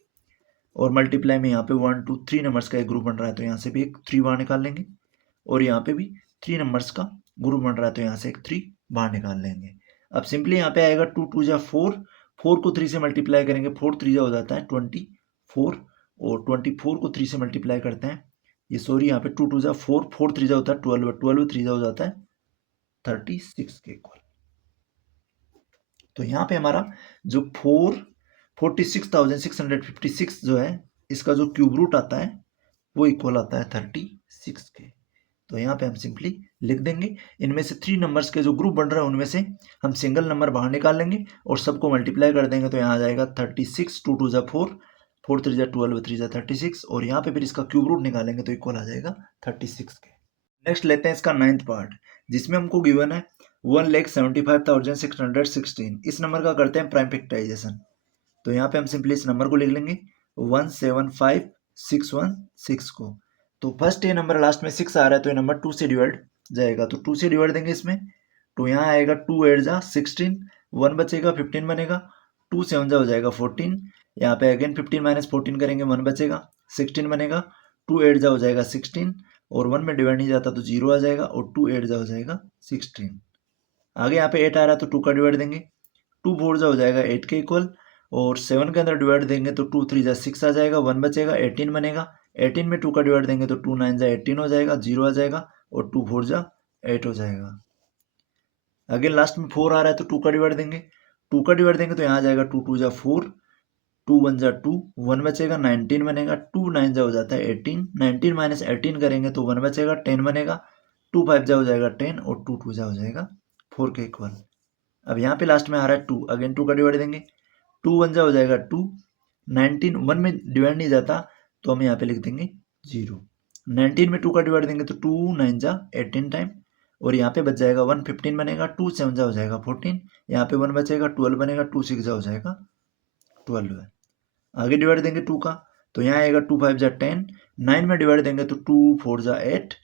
और मल्टीप्लाई में यहाँ पे 1 2 3 नंबर्स का एक ग्रुप बन रहा है तो यहाँ से भी एक 3 बाहर निकाल लेंगे, और यहाँ पे भी 3 नंबर्स का ग्रुप बन रहा है तो यहाँ से एक 3 बाहर निकाल लेंगे। अब सिंपली यहाँ पे आएगा 2 2 जा 4, 4 को 3 से मल्टीप्लाई करेंगे, 4 3 जा हो जाता है 24, और 24 को 3 से मल्टीप्लाई करते हैं ये सॉरी यहाँ पे 2 2 जा 4, 4 3 जा होता है 12, 12 3 जा हो जाता है 36 के इक्वल। तो यहाँ पे हमारा जो 46,656 जो है इसका जो क्यूब रूट आता है वो इक्वल आता है 36 के। तो यहाँ पे हम सिंपली लिख देंगे, इनमें से 3 नंबर्स के जो ग्रुप बन रहा है उनमें से हम सिंगल नंबर बाहर निकाल लेंगे और सबको मल्टीप्लाई कर देंगे। तो यहाँ आ जाएगा 36, 2 2 जा 4, 4 3 जा 12, 3 जा 36 और यहाँ पे फिर इसका क्यूब रूट निकालेंगे तो इक्वल आ जाएगा 36 के। नेक्स्ट लेते हैं इसका 9th पार्ट, जिसमें हमको गिवन है 1,75,616। इस नंबर का करते हैं प्राइम फैक्टराइजेशन। तो यहाँ पे हम सिंपली इस नंबर को लिख लेंगे 175,616 को। तो फर्स्ट ये नंबर लास्ट में 6 आ रहा है तो ये नंबर 2 से डिवाइड जाएगा, तो 2 से डिवाइड देंगे इसमें। तो यहाँ आएगा 2 8 जा 16, 1 बचेगा 15 बनेगा, 2 7 जा हो जाएगा 14, यहाँ पे अगेन 15 माइनस 14 करेंगे 1 बचेगा 16 बनेगा, 2 8 जा हो जाएगा 16 और 1 में डिवाइड नहीं जाता तो 0 आ जाएगा और 2 8 जा हो जाएगा 16। आगे यहाँ पे 8 आ रहा है तो 2 का डिवाइड देंगे, 2 4 जा हो जाएगा 8 के इक्वल और 7 के अंदर डिवाइड देंगे तो 2 3 जा 6 आ जाएगा, 1 बचेगा 18 बनेगा, 18 में 2 का डिवाइड देंगे तो 2 9 जा 18 हो जाएगा, 0 आ जाएगा और 2 4 जा 8 हो जाएगा। अगेन लास्ट में 4 आ रहा है तो 2 का डिवाइड देंगे, 2 का डिवाइड देंगे तो यहाँ आ जाएगा 2 2 जा 4, 2 1 जा 2, 1 बचेगा 19 बनेगा, 2 9 जा हो जाता है 18, 19 माइनस 18 करेंगे तो 1 बचेगा 10 बनेगा, 2 5 जा हो जाएगा 10 और 2 2 जा हो जाएगा 4 के इक्वल। अब यहाँ पे लास्ट में आ रहा है 2, अगेन 2 का डिवाइड देंगे, 2 1 जा हो जाएगा 2, 19 1 में डिवाइड नहीं जाता तो हम यहाँ पे लिख देंगे 0, 19 में 2 का डिवाइड देंगे तो 2 9 जा 18 टाइम और यहाँ पे बच जाएगा 1 15 बनेगा, 2 7 जा हो जाएगा 14, यहाँ पे 1 बचेगा 12 बनेगा, 2 6 जा हो जाएगा 12 है। आगे डिवाइड देंगे 2 का तो यहाँ आएगा 2 5 जा 10, 9 में डिवाइड देंगे तो 2 4 जा 8,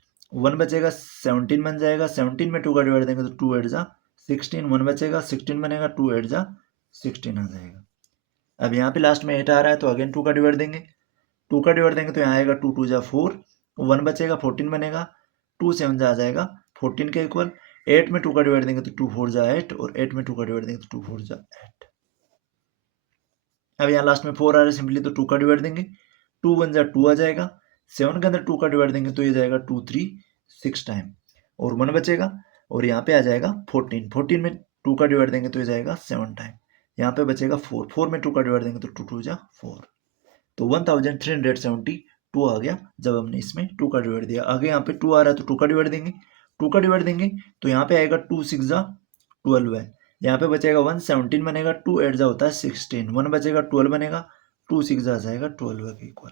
1 बचेगा 17 बन जाएगा, 17 में 2 का डिवाइड देंगे तो 2 8 जा 16, 1 बचेगा 16 बनेगा, 2 8 जा 16 आ जाएगा। अब यहाँ पे लास्ट में 8 आ रहा है तो अगेन 2 का डिवाइड देंगे, 2 का डिवाइड देंगे तो यहाँ आएगा 2 2 जा 4, 1 बचेगा 14 बनेगा, 2 7 जा आ जाएगा 14 के इक्वल, 8 में 2 का डिवाइड देंगे तो 2 4 जा 8 और 8 में 2 का डिवाइड देंगे तो 2 4 जा 8। अब यहाँ लास्ट में 4 आ रहा है सिंपली तो 2 का डिवाइड देंगे, 2 1 जा 2 आ जाएगा, 7 के अंदर 2 का डिवाइड देंगे तो ये जाएगा 2 3 6 टाइम और 1 बचेगा और यहाँ पे आ जाएगा 14, 14 में 2 का डिवाइड देंगे तो ये जाएगा 7 टाइम, यहाँ पे बचेगा 4, 4 में 2 का डिवाइड देंगे तो 2 2 जा 4। तो 1372 आ गया जब हमने इसमें 2 का डिवाइड दिया। आगे यहाँ पे 2 आ रहा है तो 2 का डिवाइड देंगे, 2 का डिवाइड देंगे तो यहाँ पे आएगा 2 6 जा 12 है, यहाँ पे बचेगा 1 17 बनेगा, 2 8 जा होता है 16, 1 बचेगा 12 बनेगा, 2 6 जा जाएगा 12 के इक्वल।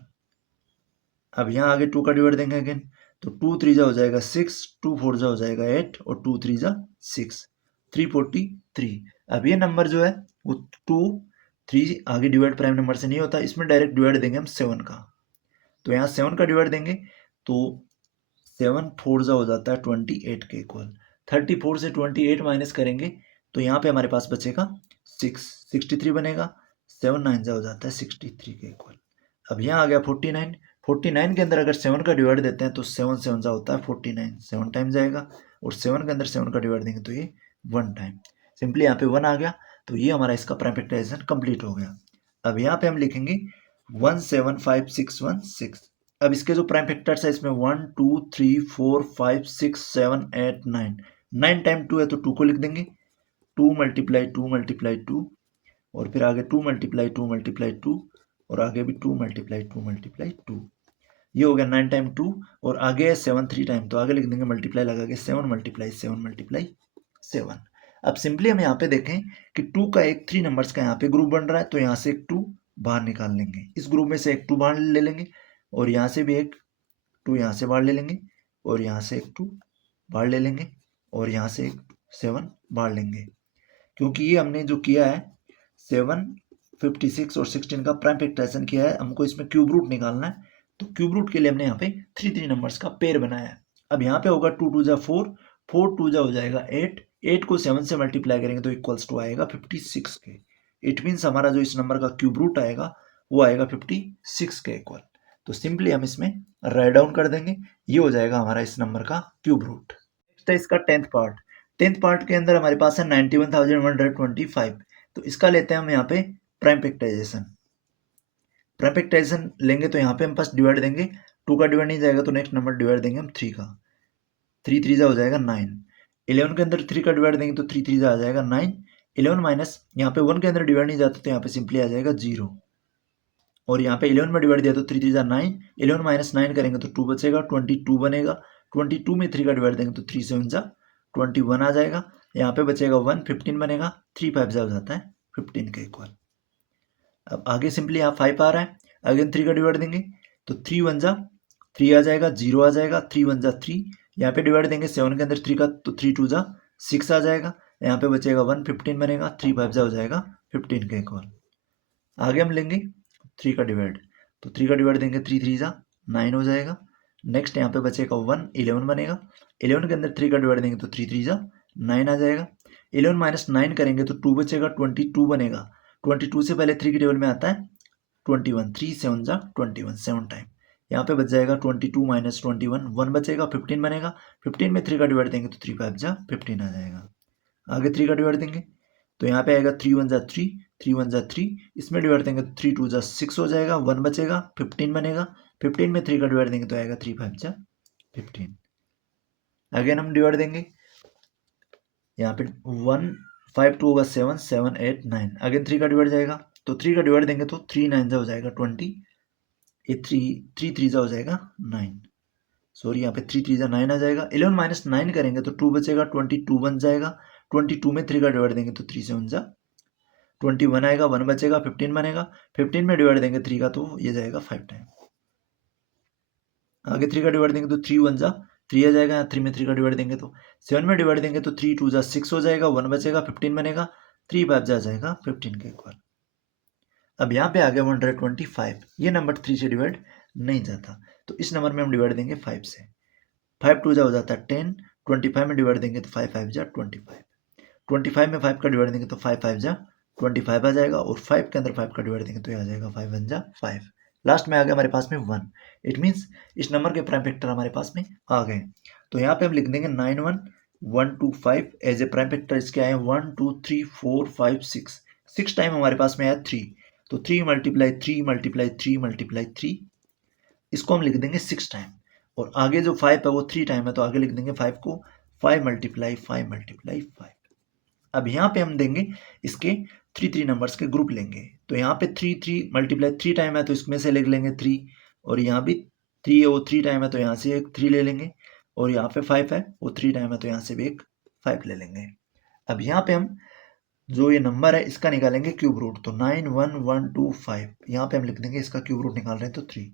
अब यहाँ आगे 2 का डिवाइड देंगे अगेन तो 2 3 जा हो जाएगा 6, 2 4 जा हो जाएगा 8 और 2 3 जा 6, 343। अब ये नंबर जो है वो 2 3 आगे डिवाइड प्राइम नंबर से नहीं होता, इसमें डायरेक्ट डिवाइड देंगे हम 7 का। तो यहाँ 7 का डिवाइड देंगे तो 7 4 जा हो जाता है 28 के इक्वल, 34 से 28 माइनस करेंगे तो यहाँ पे हमारे पास बचेगा 6, 63 बनेगा, 7 9 जा हो जाता है 63 के इक्वल। अब यहाँ आ गया 49, 49 के अंदर अगर 7 का डिवाइड देते हैं तो 7 7 जा होता है 49, 7 टाइम जाएगा और 7 के अंदर 7 का डिवाइड देंगे तो ये 1 टाइम, सिंपली यहाँ पे 1 आ गया तो ये हमारा इसका प्राइम फैक्टराइजेशन कंप्लीट हो गया। अब यहाँ पे हम लिखेंगे 175616। अब इसके जो प्राइम फैक्टर्स है इसमें 1 2 3 4 5 6 7 8 9, 9 टाइम 2 है तो 2 को लिख देंगे, 2 मल्टीप्लाई 2 मल्टीप्लाई 2 और फिर आगे 2 मल्टीप्लाई 2 मल्टीप्लाई 2 और आगे भी 2 मल्टीप्लाई 2 मल्टीप्लाई 2, ये हो गया 9 टाइम 2 और आगे है 7 3 टाइम तो आगे लिख देंगे मल्टीप्लाई लगा के 7 मल्टीप्लाई 7 मल्टीप्लाई 7। अब सिंपली हम यहाँ पे देखें कि 2 का एक 3 नंबर्स का यहाँ पे ग्रुप बन रहा है तो यहाँ से एक 2 बाहर निकाल लेंगे, इस ग्रुप में से एक 2 बाहर ले लेंगे और यहाँ से भी एक 2 यहाँ से बाहर ले लेंगे और यहाँ से एक 2 बाहर ले लेंगे और यहाँ से एक 7 बाहर लेंगे, क्योंकि ये हमने जो किया है 7 56 और 16 का प्राइम फैक्टराइजेशन किया है, हमको इसमें क्यूब रूट निकालना है तो क्यूब रूट के लिए हमने यहाँ पे 3 3 नंबर्स का पेयर बनाया है। अब यहाँ पे होगा 2 2 जा 4, 4 2 जा हो जाएगा 8, 8 को 7 से मल्टीप्लाई करेंगे तो इक्वल्स टू आएगा 56 के। इट मीन्स हमारा जो इस नंबर का क्यूब रूट आएगा वो आएगा 56 के इक्वल। तो सिंपली हम इसमें राइट डाउन कर देंगे, ये हो जाएगा हमारा इस नंबर का क्यूब रूट। नेक्स्ट है इसका 10th पार्ट। 10th पार्ट के अंदर हमारे पास है 91,125, तो इसका लेते हैं हम यहाँ पे प्राइम फैक्टराइजेशन। प्राइम फैक्टराइजेशन लेंगे तो यहाँ पे हम फर्स्ट डिवाइड देंगे 2 का डिवाइड नहीं जाएगा तो नेक्स्ट नंबर डिवाइड देंगे हम 3 का, 3 3 हो जाएगा 9। 11 के अंदर 3 का डिवाइड देंगे तो 3 3 आ जाएगा 9। 11 माइनस यहाँ पे 1 के अंदर डिवाइड नहीं जाता तो यहाँ पे सिंपली आ जाएगा 0, और यहाँ पे 11 में डिवाइड दिया तो 3 3 9। 11 माइनस 9 करेंगे तो 2 बचेगा, 22 बनेगा। 22 में 3 का डिवाइड देंगे तो 3 7 21 आ जाएगा। यहाँ पे बचेगा 1, 15 बनेगा। 3 5 हो जाता है 15 के इक्वल। अब आगे सिंपली यहाँ 5 आ रहा है, अगेन 3 का डिवाइड देंगे तो 3 1 3 आ जाएगा, 0 आ जाएगा। 3 1 3, यहाँ पे डिवाइड देंगे 7 के अंदर 3 का तो 3 2 6 आ जाएगा। यहाँ पे बचेगा 1, 15 बनेगा। 3 5 हो जाएगा 15 के इक्वल। आगे हम लेंगे 3 का डिवाइड, तो 3 का डिवाइड देंगे 3 3 9 हो जाएगा। नेक्स्ट यहाँ पे बचेगा 1, 11 बनेगा। 11 के अंदर 3 का डिवाइड देंगे तो 3 3 9 आ जाएगा। 11 माइनस 9 करेंगे तो 2 बचेगा, 22 बनेगा। 22 से पहले 3 के टेबल में आता है 21, 3 7 21, 7 टाइम। यहाँ पे बच जाएगा 22 माइनस 21, 1 बचेगा, 15 बनेगा। 15 में 3 का डिवाइड देंगे तो 3 5 15 आ जाएगा। आगे 3 का डिवाइड देंगे तो यहाँ पे आएगा 3 1 3, 3 1 3, इसमें डिवाइड देंगे तो 3 2 6 हो जाएगा, 1 बचेगा, 15 बनेगा। 15 में 3 का डिवाइड देंगे तो आएगा 3 5 15। अगेन हम डिवाइड देंगे, यहाँ पे 1 5 2 होगा 7 7 8 9। अगेन 3 का डिवाइड जाएगा तो 3 का डिवाइड देंगे तो 3 9 हो जाएगा 20, ये 3 3 हो जाएगा 9, सॉरी यहाँ पे 3 3 9 आ जाएगा। 11 माइनस 9 करेंगे तो 2 बचेगा, 22 बन जाएगा। 22 में 3 का डिवाइड देंगे तो 3 7 21 आएगा, 1 बचेगा, 15 बनेगा। 15 में डिवाइड देंगे 3 का तो ये जाएगा 5 टाइम। आगे 3 का डिवाइड देंगे तो 3 1 3 आ जाएगा। यहाँ 3 में 3 का डिवाइड देंगे तो 7 में डिवाइड देंगे तो 3 2 6 हो जाएगा, 1 बचेगा, 15 बनेगा। 3 5 आ जाएगा 15 के इक्वल। अब यहाँ पे आ गया 125, ये नंबर 3 से डिवाइड नहीं जाता तो इस नंबर में हम डिवाइड देंगे 5 से। 5 2 हो जाता है 10, 25 में डिवाइड देंगे तो 5 5 25। 25 में 5 का डिवाइड देंगे तो 5 5 25 आ जाएगा, और 5 के अंदर 5 का डिवाइड देंगे तो ये आ जाएगा 5 1 5। लास्ट में आ गया हमारे पास में 1। इट मीन्स इस नंबर के प्राइम फैक्टर हमारे पास में आ गए। तो यहाँ पे हम लिख देंगे 9 1 1 2 5 एज ए प्राइम फैक्टर। इसके आए 1 2 3 4 5 6, 6 टाइम हमारे पास में आया 3, तो 3 मल्टीप्लाई 3 मल्टीप्लाई 3 मल्टीप्लाई 3, इसको हम लिख देंगे 6 टाइम। और आगे जो 5 है वो 3 टाइम है तो आगे लिख देंगे 5 को 5 मल्टीप्लाई 5 मल्टीप्लाई 5। अब यहाँ पे हम देंगे इसके 3 3 नंबर्स के ग्रुप लेंगे, तो यहाँ पे 3 3 मल्टीप्लाई 3 टाइम है तो इसमें से लिख लेंगे 3, और यहाँ भी 3 है वो 3 टाइम है तो यहाँ से एक 3 ले लेंगे, और यहाँ पे 5 है वो 3 टाइम है तो यहाँ से भी एक 5 ले लेंगे। अब यहाँ पे हम जो ये नंबर है इसका निकालेंगे क्यूब रूट, तो 9 1 1 2 5, यहाँ पे हम लिख देंगे इसका क्यूब रूट निकाल रहे हैं तो 3।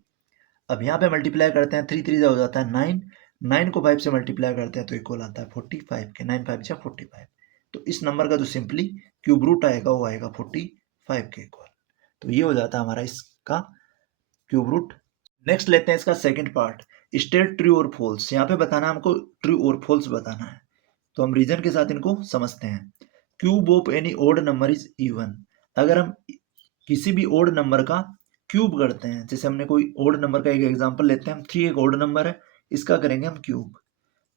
अब यहाँ पे मल्टीप्लाई करते हैं 3 3 हो जाता है 9, 9 को 5 से मल्टीप्लाई करते हैं तो इक्वल आता है 45 के, 9 5 45। तो इस नंबर का जो सिंपली क्यूब रूट आएगा वो आएगा 45 के इक्वल। तो ये हो जाता है हमारा इसका क्यूब रूट। नेक्स्ट लेते हैं इसका सेकंड पार्ट, स्टेट ट्रू और फॉल्स। यहाँ पे बताना है हमको ट्रू और फॉल्स बताना है, तो हम रीजन के साथ इनको समझते हैं। Cube of any odd number is even. अगर हम किसी भी ओड नंबर का क्यूब करते हैं, जैसे हमने कोई ओड नंबर का एक एग्जांपल लेते हैं, हम 3 एक ओड नंबर है, इसका करेंगे हम क्यूब,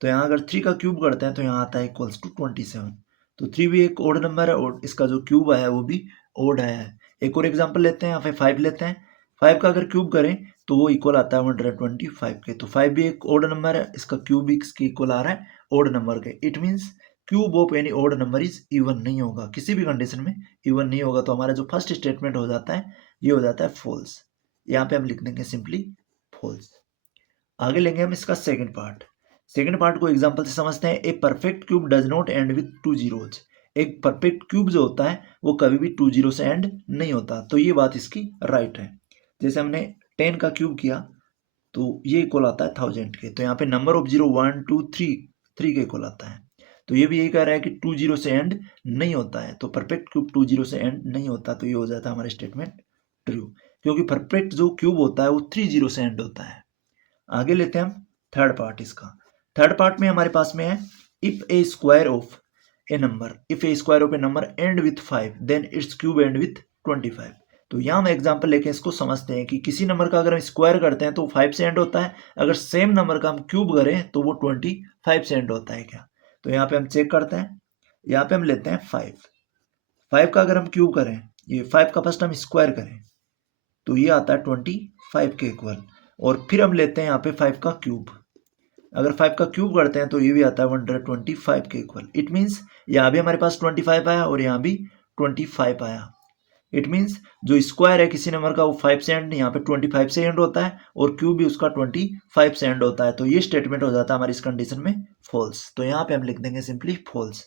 तो यहाँ अगर 3 का क्यूब करते हैं तो यहाँ आता है इक्वल्स टू 27। तो 3 भी एक ओड नंबर है और इसका जो क्यूब आया है वो भी ओड आया है। एक और एग्जांपल लेते हैं, यहाँ पे 5 लेते हैं, 5 का अगर क्यूब करें तो वो इक्वल आता है 125 के। तो 5 भी एक ओड नंबर है, इसका क्यूब भी इसके इक्वल आ रहा है ओड नंबर के। It means cube of any odd number is even नहीं होगा, किसी भी कंडीशन में इवन नहीं होगा। तो हमारा जो फर्स्ट स्टेटमेंट हो जाता है ये हो जाता है फॉल्स। यहाँ पे हम लिख देंगे सिंपली फॉल्स। आगे लेंगे हम इसका सेकंड पार्ट। सेकंड पार्ट को एग्जांपल से समझते हैं। A perfect cube does not and with 2 zeros. एक परफेक्ट क्यूब जो होता है वो कभी भी 2 जीरो से एंड नहीं होता, तो ये बात इसकी राइट है। जैसे हमने 10 का क्यूब किया तो ये इक्वल आता है 1000 के, तो यहाँ पे नंबर ऑफ जीरो 1 2 3 के इक्वल आता है। तो ये भी यही कह रहा है कि 2 जीरो से एंड नहीं होता है, तो परफेक्ट क्यूब 2 जीरो से एंड नहीं होता, तो ये हो जाता है हमारा स्टेटमेंट ट्रू, क्योंकि परफेक्ट जो क्यूब होता है वो 3 जीरो से एंड होता है। आगे लेते हैं हम थर्ड पार्ट इसका। थर्ड पार्ट में हमारे पास में है if a square of a number, if a square of a number end with 5 then its cube end with 25। तो यहाँ हम एग्जांपल लेके इसको समझते हैं कि किसी नंबर का अगर हम स्क्वायर करते हैं तो 5 से एंड होता है, अगर सेम नंबर का हम क्यूब करें तो वो 25 से एंड होता है क्या। तो यहाँ पे हम चेक करते हैं, यहाँ पे हम लेते हैं 5 का अगर हम क्यूब करें, ये 5 का फर्स्ट हम स्क्वायर करें तो ये आता है 25 के इक्वल, और फिर हम लेते हैं यहाँ पे 5 का क्यूब। अगर 5 का क्यूब करते हैं तो ये भी आता है 125 के इक्वल। इट मीन्स यहाँ भी हमारे पास 25 आया और यहाँ भी 25 आया। इट मीन्स जो स्क्वायर है किसी नंबर का वो 5 से एंड, यहाँ पे 25 से एंड होता है और क्यूब भी उसका 25 से एंड होता है। तो ये स्टेटमेंट हो जाता है हमारी इस कंडीशन में फॉल्स। तो यहाँ पे हम लिख देंगे सिंपली फॉल्स।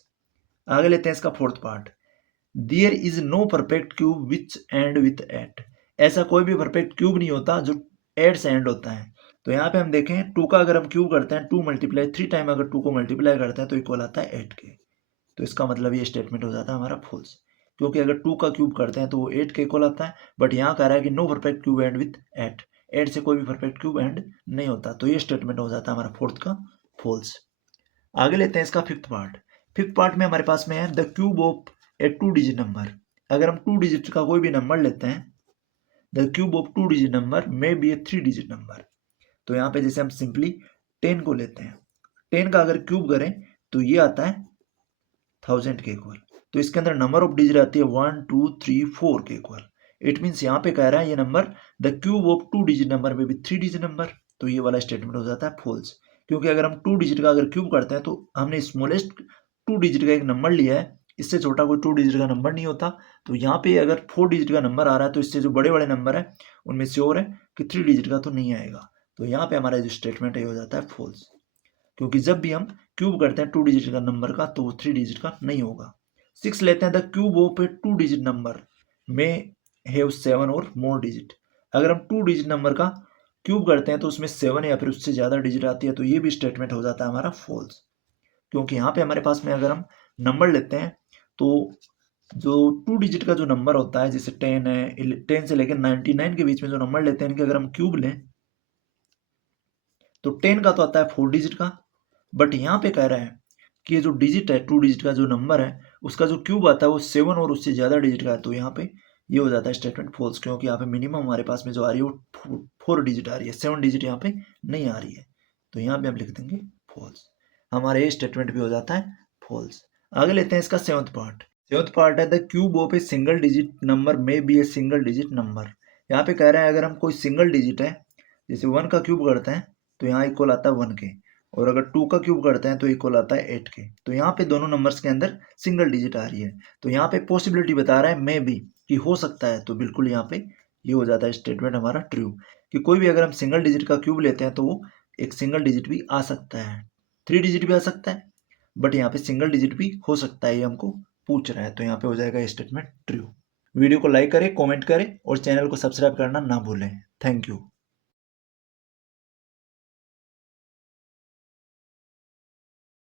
आगे लेते हैं इसका fourth part. There is no perfect cube which end with eight. ऐसा कोई भी परफेक्ट क्यूब नहीं होता जो एट से एंड होता है। तो यहाँ पे हम देखें 2 का अगर हम क्यूब करते हैं 2 मल्टीप्लाई 3 टाइम अगर 2 को मल्टीप्लाई करते हैं तो इक्वल आता है 8 के। तो इसका मतलब ये स्टेटमेंट हो जाता है हमारा फॉल्स, क्योंकि अगर 2 का क्यूब करते हैं तो वो 8 के इक्वल आता है। बट यहाँ कह रहा है कि no perfect cube end with 8 से कोई भी परफेक्ट क्यूब एंड नहीं होता। तो ये स्टेटमेंट हो जाता है हमारा फोर्थ का फॉल्स। आगे लेते हैं इसका फिफ्थ पार्ट। फिफ्थ पार्ट में हमारे पास में है the cube of A 2 digit number. अगर हम 2 डिजिट का कोई भी नंबर लेते हैं, the cube of 2 digit number may be A 3 digit number. तो यहाँ पे जैसे हम सिंपली 10 को लेते हैं, 10 का अगर क्यूब करें तो ये आता है 1000 के इक्वल। तो इसके अंदर नंबर ऑफ डिजिट आती है 1 2 3 4 के इक्वल। इट मीन्स यहाँ पे कह रहा है ये number the cube of 2 digit number में भी 3 डिजिट नंबर। तो ये वाला स्टेटमेंट हो जाता है फॉल्स, क्योंकि अगर हम 2 डिजिट का अगर क्यूब करते हैं तो हमने स्मॉलेस्ट 2 डिजिट का एक नंबर लिया है, इससे छोटा कोई 2 डिजिट का नंबर नहीं होता। तो यहाँ पे अगर 4 डिजिट का नंबर आ रहा है तो इससे जो बड़े बड़े नंबर है उनमें श्योर है कि 3 डिजिट का तो नहीं आएगा। तो यहाँ पे हमारा जो स्टेटमेंट है ये हो जाता है फॉल्स, क्योंकि जब भी हम क्यूब करते हैं 2 डिजिट का नंबर का तो वो 3 डिजिट का नहीं होगा। 6 लेते हैं the cube of A 2 digit number में हैव 7 और मोर डिजिट। अगर हम 2 डिजिट नंबर का क्यूब करते हैं तो उसमें 7 या फिर उससे ज़्यादा डिजिट आती है तो ये भी स्टेटमेंट हो जाता है हमारा फॉल्स, क्योंकि यहाँ पे हमारे पास में अगर हम नंबर लेते हैं तो जो 2 डिजिट का जो नंबर होता है जैसे 10 है, 10 से लेकर 99 के बीच में जो नंबर लेते हैं इनके अगर हम क्यूब लें तो 10 का तो आता है 4 डिजिट का। बट यहाँ पे कह रहा है कि ये जो डिजिट है 2 डिजिट का जो नंबर है उसका जो क्यूब आता है वो 7 और उससे ज़्यादा डिजिट का है। तो यहाँ पे ये हो जाता है स्टेटमेंट फॉल्स, क्योंकि यहाँ पे मिनिमम हमारे पास में जो आ रही है वो 4 डिजिट आ रही है, 7 डिजिट यहाँ पे नहीं आ रही है। तो यहाँ पे हम लिख देंगे फॉल्स। हमारा ये स्टेटमेंट भी हो जाता है फॉल्स। आगे लेते हैं इसका सेवंथ पार्ट। सेवंथ पार्ट है the cube of a single digit number may be a single digit number. यहाँ पे कह रहे हैं अगर हम कोई सिंगल डिजिट है जैसे 1 का क्यूब करते हैं तो यहाँ इक्वल आता है 1 के, और अगर 2 का क्यूब करते हैं तो इक्वल आता है 8 के। तो यहाँ पे दोनों नंबर्स के अंदर सिंगल डिजिट आ रही है। तो यहाँ पे पॉसिबिलिटी बता रहा है मे बी कि हो सकता है। तो बिल्कुल यहाँ पे ये हो जाता है स्टेटमेंट हमारा ट्रू, कि कोई भी अगर हम सिंगल डिजिट का क्यूब लेते हैं तो वो एक सिंगल डिजिट भी आ सकता है, 3 डिजिट भी आ सकता है, बट यहाँ पे सिंगल डिजिट भी हो सकता है, ये हमको पूछ रहा है। तो यहाँ पे हो जाएगा स्टेटमेंट ट्रू। वीडियो को लाइक करें, कॉमेंट करें और चैनल को सब्सक्राइब करना ना भूलें। Thank you.